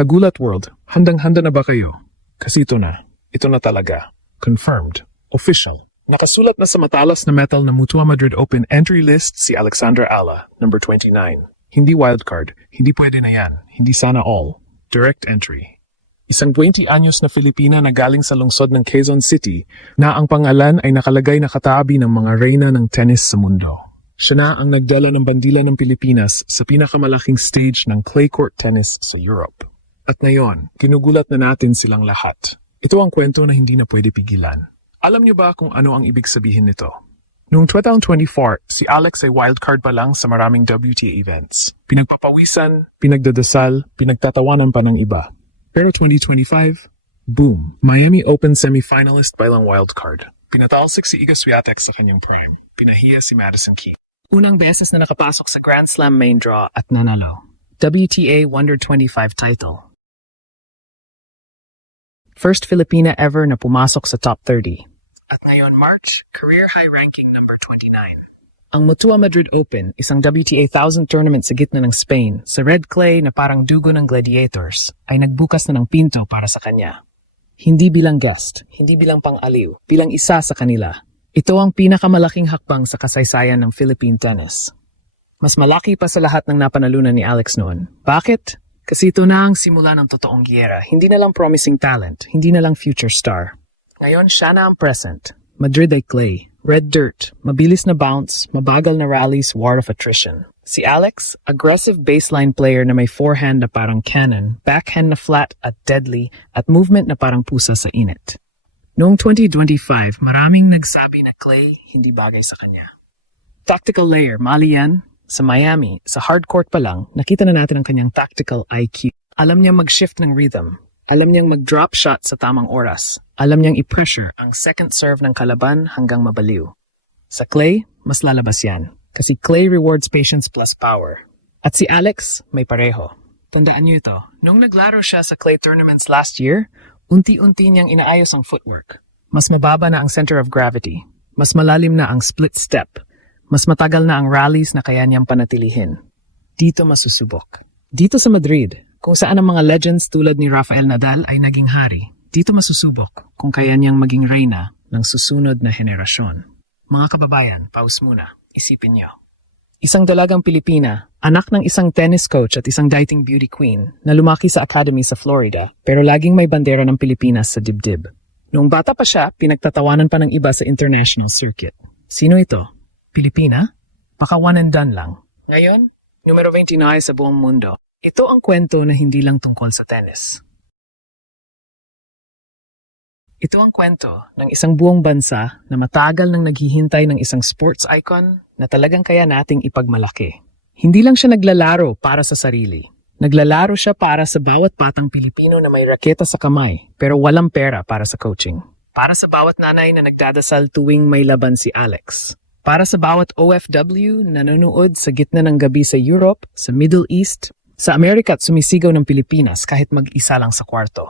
Kagulat World, handang-handa na ba kayo? Kasi ito na. Ito na talaga. Confirmed. Official. Nakasulat na sa matalas na metal na Mutua Madrid Open entry list si Alexandra Ala, number 29. Hindi wildcard. Hindi pwede na yan. Hindi sana all. Direct entry. Isang 20 anyos na Filipina na galing sa lungsod ng Quezon City na ang pangalan ay nakalagay na katabi ng mga reyna ng tennis sa mundo. Siya na ang nagdala ng bandila ng Pilipinas sa pinakamalaking stage ng clay court tennis sa Europe. At ngayon, ginugulat na natin silang lahat. Ito ang kwento na hindi na pwede pigilan. Alam niyo ba kung ano ang ibig sabihin nito? Noong 2024, si Alex ay wildcard pa lang sa maraming WTA events. Pinagpapawisan, pinagdadasal, pinagtatawanan pa ng iba. Pero 2025, boom! Miami Open semifinalist bilang wildcard. Pinatalsik si Iga Swiatek sa kanyang prime. Pinahiya si Madison Keys. Unang beses na nakapasok sa Grand Slam main draw at nanalo. WTA Wonder 25 title. First Filipina ever na pumasok sa top 30. At ngayon March, career high ranking number 29. Ang Mutua Madrid Open, isang WTA 1000 tournament sa gitna ng Spain, sa red clay na parang dugo ng gladiators, ay nagbukas na ng pinto para sa kanya. Hindi bilang guest, hindi bilang pang-aliw, bilang isa sa kanila. Ito ang pinakamalaking hakbang sa kasaysayan ng Philippine tennis. Mas malaki pa sa lahat ng napanalunan ni Alex noon. Bakit? Kasi ito na ang simula ng totoong giyera. Hindi na lang promising talent, hindi na lang future star. Ngayon siya na ang present. Madrid ay clay, red dirt, mabilis na bounce, mabagal na rallies, war of attrition. Si Alex, aggressive baseline player na may forehand na parang cannon, backhand na flat at deadly, at movement na parang pusa sa init. Noong 2025, maraming nagsabi na clay hindi bagay sa kanya. Tactical layer, mali yan. Sa Miami, sa hardcourt pa lang, nakita na natin ang kanyang tactical IQ. Alam niyang mag-shift ng rhythm. Alam niyang mag-drop shot sa tamang oras. Alam niyang i-pressure ang second serve ng kalaban hanggang mabaliw. Sa clay, mas lalabas yan. Kasi clay rewards patience plus power. At si Alex, may pareho. Tandaan niyo ito, nung naglaro siya sa clay tournaments last year, unti-unti niyang inaayos ang footwork. Mas mababa na ang center of gravity. Mas malalim na ang split step. Mas matagal na ang rallies na kaya niyang panatilihin. Dito masusubok. Dito sa Madrid, kung saan ang mga legends tulad ni Rafael Nadal ay naging hari. Dito masusubok kung kaya niyang maging reyna ng susunod na henerasyon. Mga kababayan, pause muna. Isipin niyo. Isang dalagang Pilipina, anak ng isang tennis coach at isang dating beauty queen na lumaki sa academy sa Florida pero laging may bandera ng Pilipinas sa dibdib. Noong bata pa siya, pinagtatawanan pa ng iba sa international circuit. Sino ito? Pilipina? Baka one and done lang. Ngayon, numero 29 sa buong mundo. Ito ang kwento na hindi lang tungkol sa tennis. Ito ang kwento ng isang buong bansa na matagal nang naghihintay ng isang sports icon na talagang kaya nating ipagmalaki. Hindi lang siya naglalaro para sa sarili. Naglalaro siya para sa bawat batang Pilipino na may raketa sa kamay pero walang pera para sa coaching. Para sa bawat nanay na nagdadasal tuwing may laban si Alex. Para sa bawat OFW na nanonood sa gitna ng gabi sa Europe, sa Middle East, sa Amerika at sumisigaw ng Pilipinas kahit mag-isa lang sa kwarto.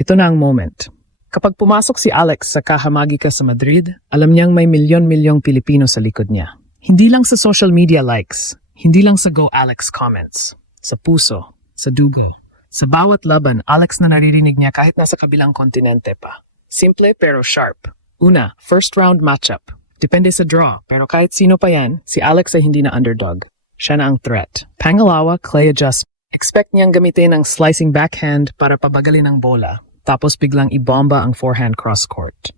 Ito na ang moment. Kapag pumasok si Alex sa Caja-Magica sa Madrid, alam niyang may milyon-milyong Pilipino sa likod niya. Hindi lang sa social media likes, hindi lang sa Go Alex comments, sa puso, sa dugo. Sa bawat laban, Alex na naririnig niya kahit nasa kabilang kontinente pa. Simple pero sharp. Una, first round matchup. Depende sa draw, pero kahit sino pa yan, si Alex ay hindi na underdog. Siya na ang threat. Pangalawa, clay adjustment. Expect niyang gamitin ang slicing backhand para pabagalin ang bola, tapos biglang ibomba ang forehand cross-court.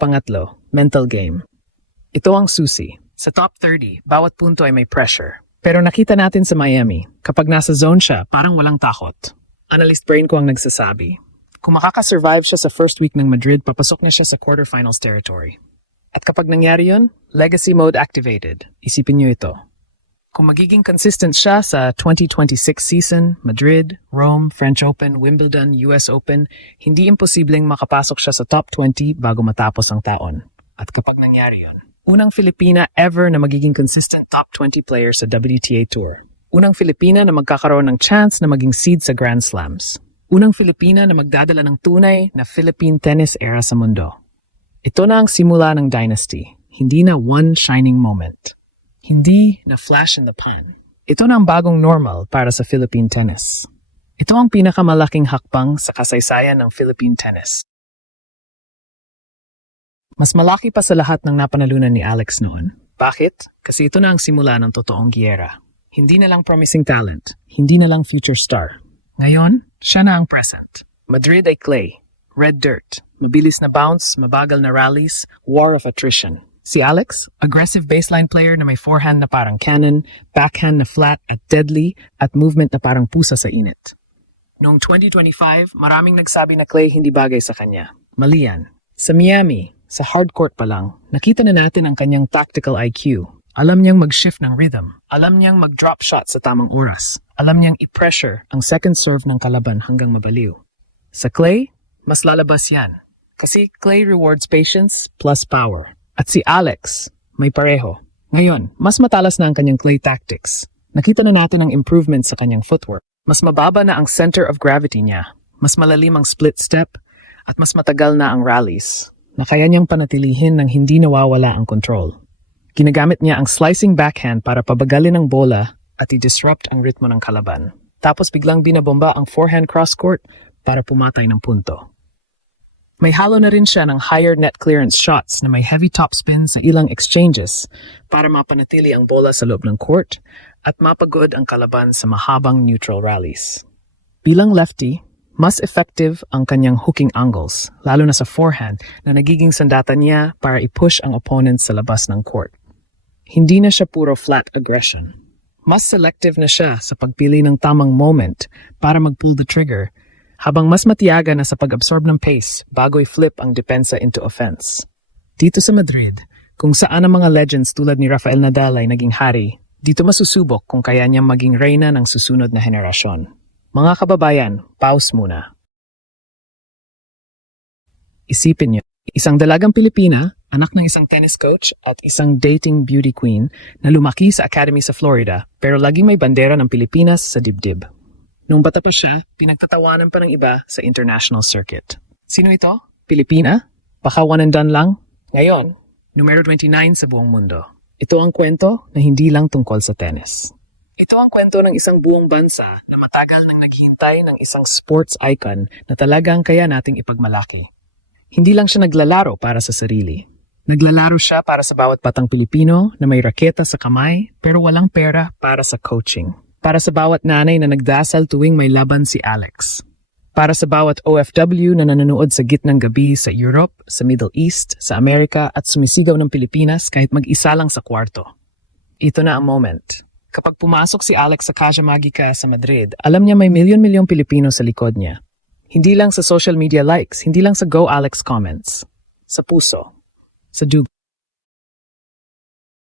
Pangatlo, mental game. Ito ang susi. Sa top 30, bawat punto ay may pressure. Pero nakita natin sa Miami, kapag nasa zone siya, parang walang takot. Analyst brain ko ang nagsasabi. Kung makakasurvive siya sa first week ng Madrid, papasok na siya sa quarterfinals territory. At kapag nangyari yun, legacy mode activated. Isipin niyo ito. Kung magiging consistent siya sa 2026 season, Madrid, Rome, French Open, Wimbledon, US Open, hindi imposibleng makapasok siya sa top 20 bago matapos ang taon. At kapag nangyari yun, unang Filipina ever na magiging consistent top 20 player sa WTA Tour. Unang Filipina na magkakaroon ng chance na maging seed sa Grand Slams. Unang Filipina na magdadala ng tunay na Philippine tennis era sa mundo. Ito na ang simula ng dynasty, hindi na one shining moment. Hindi na flash in the pan. Ito na ang bagong normal para sa Philippine tennis. Ito ang pinakamalaking hakbang sa kasaysayan ng Philippine tennis. Mas malaki pa sa lahat ng napanalunan ni Alex noon. Bakit? Kasi ito na ang simula ng totoong giyera. Hindi na lang promising talent, hindi na lang future star. Ngayon, siya na ang present. Madrid ay clay, red dirt, mabilis na bounce, mabagal na rallies, war of attrition. Si Alex, aggressive baseline player na may forehand na parang cannon, backhand na flat at deadly, at movement na parang pusa sa init. Noong 2025, maraming nagsabi na clay hindi bagay sa kanya. Mali yan. Sa Miami, sa hardcourt pa lang, nakita na natin ang kanyang tactical IQ. Alam niyang mag-shift ng rhythm. Alam niyang mag-drop shot sa tamang oras. Alam niyang i-pressure ang second serve ng kalaban hanggang mabaliw. Sa clay, mas lalabas yan. Kasi clay rewards patience plus power. At si Alex, may pareho. Ngayon, mas matalas na ang kanyang clay tactics. Nakita na natin ang improvement sa kanyang footwork. Mas mababa na ang center of gravity niya. Mas malalim ang split step. At mas matagal na ang rallies na kaya niyang panatilihin ng hindi nawawala ang control. Ginagamit niya ang slicing backhand para pabagalin ang bola at i-disrupt ang ritmo ng kalaban. Tapos biglang binabomba ang forehand cross-court para pumatay ng punto. May halo na rin siya ng higher net clearance shots na may heavy topspin sa ilang exchanges para mapanatili ang bola sa loob ng court at mapagod ang kalaban sa mahabang neutral rallies. Bilang lefty, mas effective ang kanyang hooking angles, lalo na sa forehand na nagiging sandata niya para i-push ang opponent sa labas ng court. Hindi na siya puro flat aggression. Mas selective na siya sa pagpili ng tamang moment para mag-pull the trigger, habang mas matiyaga na sa pag-absorb ng pace bago i-flip ang depensa into offense. Dito sa Madrid, kung saan ang mga legends tulad ni Rafael Nadal ay naging hari, dito masusubok kung kaya niyang maging reyna ng susunod na henerasyon. Mga kababayan, pause muna. Isipin niyo, isang dalagang Pilipina, anak ng isang tennis coach at isang dating beauty queen na lumaki sa academy sa Florida pero laging may bandera ng Pilipinas sa dibdib. Nung bata pa siya, pinagtatawanan pa ng iba sa international circuit. Sino ito? Pilipina? Baka one and done lang? Ngayon, numero 29 sa buong mundo. Ito ang kwento na hindi lang tungkol sa tennis. Ito ang kwento ng isang buong bansa na matagal nang naghihintay ng isang sports icon na talagang kaya nating ipagmalaki. Hindi lang siya naglalaro para sa sarili. Naglalaro siya para sa bawat batang Pilipino na may raketa sa kamay pero walang pera para sa coaching. Para sa bawat nanay na nagdasal tuwing may laban si Alex. Para sa bawat OFW na nanonood sa gitnang gabi sa Europe, sa Middle East, sa Amerika at sumisigaw ng Pilipinas kahit mag-isa lang sa kwarto. Ito na ang moment. Kapag pumasok si Alex sa Casa Magica sa Madrid, alam niya may milyon-milyong Pilipino sa likod niya. Hindi lang sa social media likes, hindi lang sa Go Alex comments. Sa puso, sa dugo.